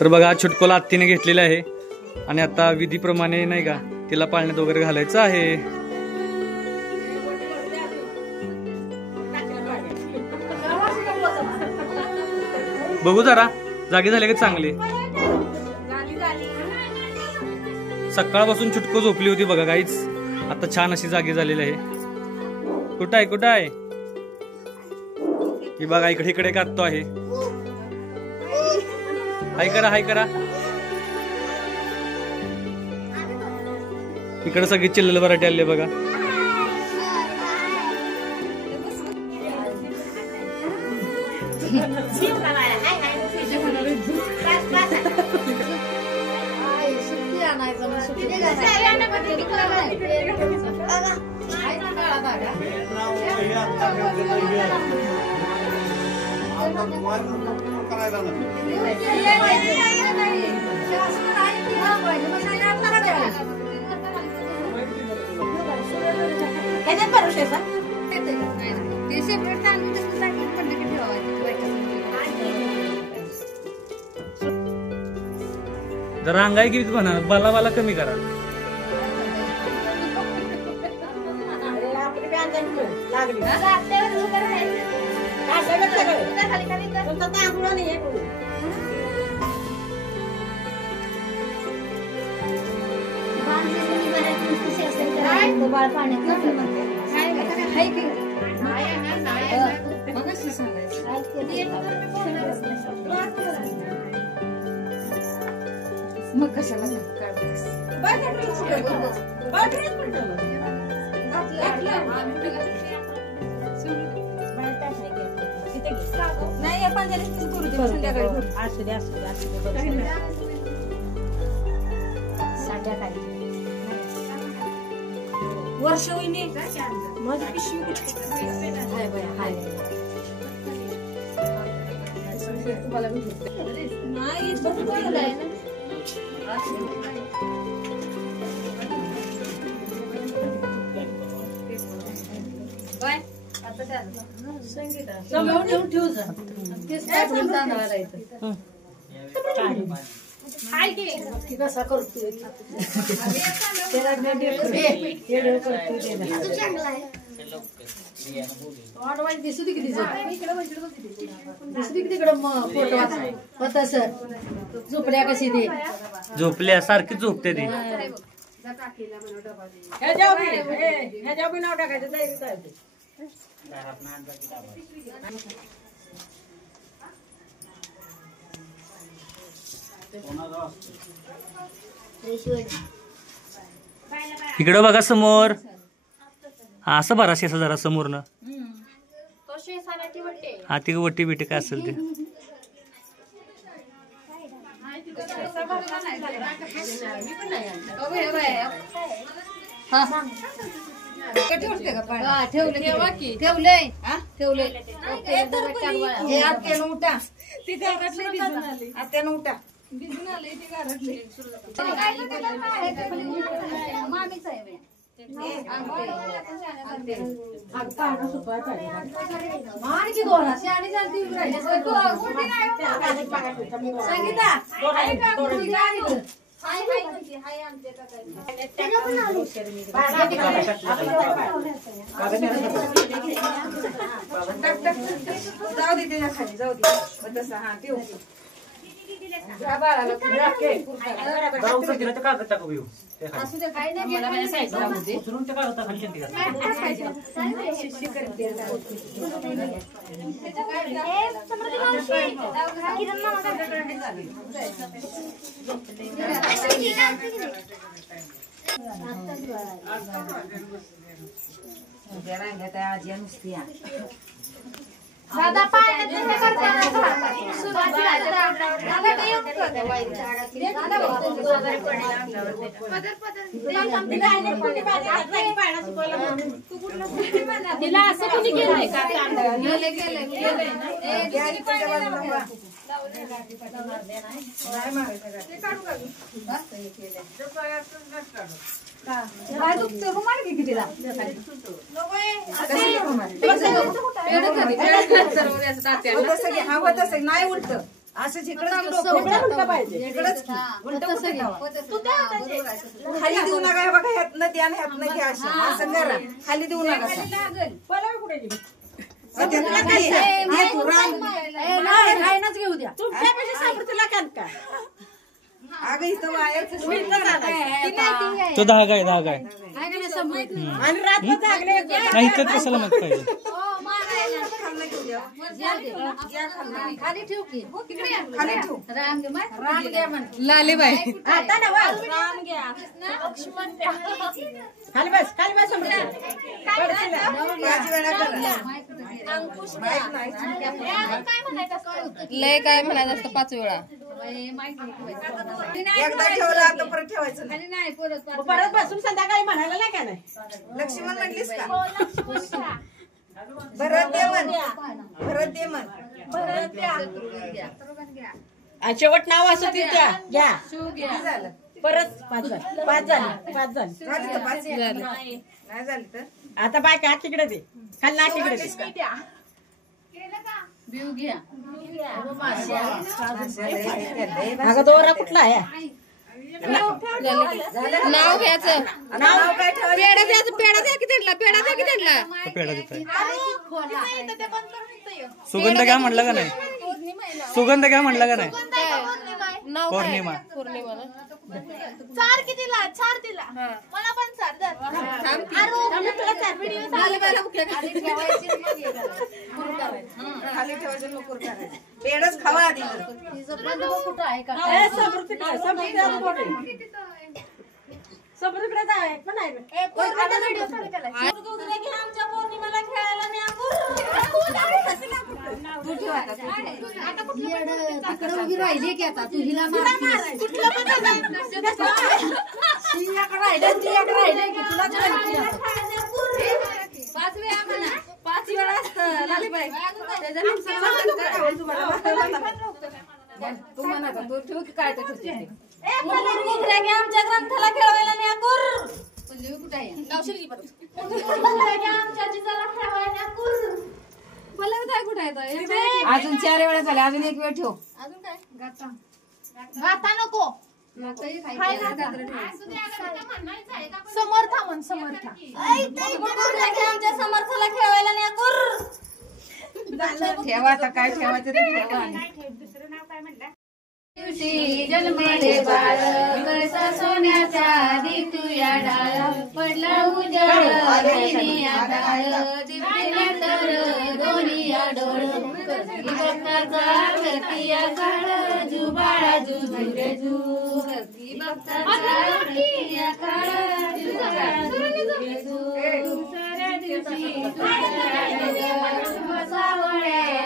तर बघा छुटकोला आत्तीने घेतलेला आहे आणि आता विधीप्रमाणे नाही का तिला पाळण्यात वगैरे घालायचं आहे. बघू जरा जागे झाले का चांगले. सकाळपासून छुटको झोपली होती बघा काहीच, आता छान अशी जागी झालेली आहे. कुठं आहे कुठं आहे ही बघा, इकडे इकडे काढतो आहे. हाय करा हाय करा. इकडे सगळे चिल्लल बराटे आले बघा. जरा अंगाई किती म्हणा, बाला बाला कमी करा. मग कशाला नाही आपण वर्ष होईने माझी पिशवी तुम्हाला नाही कसा करतोय दिसू दे किती तिकडं फोटो सर झोपल्या कशी ते झोपल्या सारखी झोपते ती. नाव टाकायचं इकडं बघा समोर, हा असं भरा शेसा जरा समोर न. हा ती वटी बिटी काय असेल ते. जाऊ दे त्याच्या खाली जाऊ दे तसं हा ठेव कागद टाकू घेऊ उचलून ते कागद खाली आजी नुसती साधा पाण्यात हे करताना तिला असं कुणी केलंय का? नाही उलट असंच इकडंच उलटं पाहिजे इकडंच उलटं खाली देऊ नका हे बघा ह्यातनं द्या आणि ह्यातनं घ्या असं करा खाली देऊ नका घेऊ द्या तुला का अगं इथं वायर तो धागा आहे धागा आहे आणि रात्र जागले नाही इथं कशाला मग पाहिजे खाली ठेव की खाली ठेव राम घ्या लालीबाई आता ना राम घ्या खाली बस लय काय म्हणायचं असतं 5 वेळा एकदा ठेवलं आता परत ठेवायचं नाही परत बसून संध्याकाळी म्हणायला नाही का नाही लक्ष्मण म्हटलीस का भरत दे मन शेवट नाव असं ते त्या घ्या झालं परत 5 झाली नाही झाली तर आता बाय का तिकडे दे खाली ना तिकडे दे अगं दोरा कुठला आहे नाव घ्यायचं नाव काय ठेवायचं पेढा द्या की त्यांना पेढा देत आहे सुगंध घ्या म्हणलं का नाही सुगंध घ्या म्हणलं का नाही पौर्णिमा चार कितीला 4 दिला मला पण 4 द्या खाली ठेवायचं नको करायचं पेढच खावा आधी कुठं आहे का आमच्या पौर्णिमेला खेळायला राहिली की आता तुझीला पाच वेळा असतं लालीबाई तू म्हणा तू ठेव की काय तर ठेवते आमच्या ग्रंथाला खेळवायला नाही कुठे आहे अजून 4 वेळा झाले अजून 1 वेळ ठेव अजून काय गाता नको समर्थ म्हण समर्थ आमच्या समर्थाला खेळवायला नाही ठेवा आता काय ठेवायचं ते ठेवा जन्मले बाळ कळसा सोन्याचा आधी तू या डाळ पडला उजाड तर दोन्ही या डोळ भक्ताचा करती या काळ जुबाळा जुजू रे जू करती भक्ताचा करती या काळ जुबाळा जुजू रे जू दुसऱ्या दिवशी सावळ्या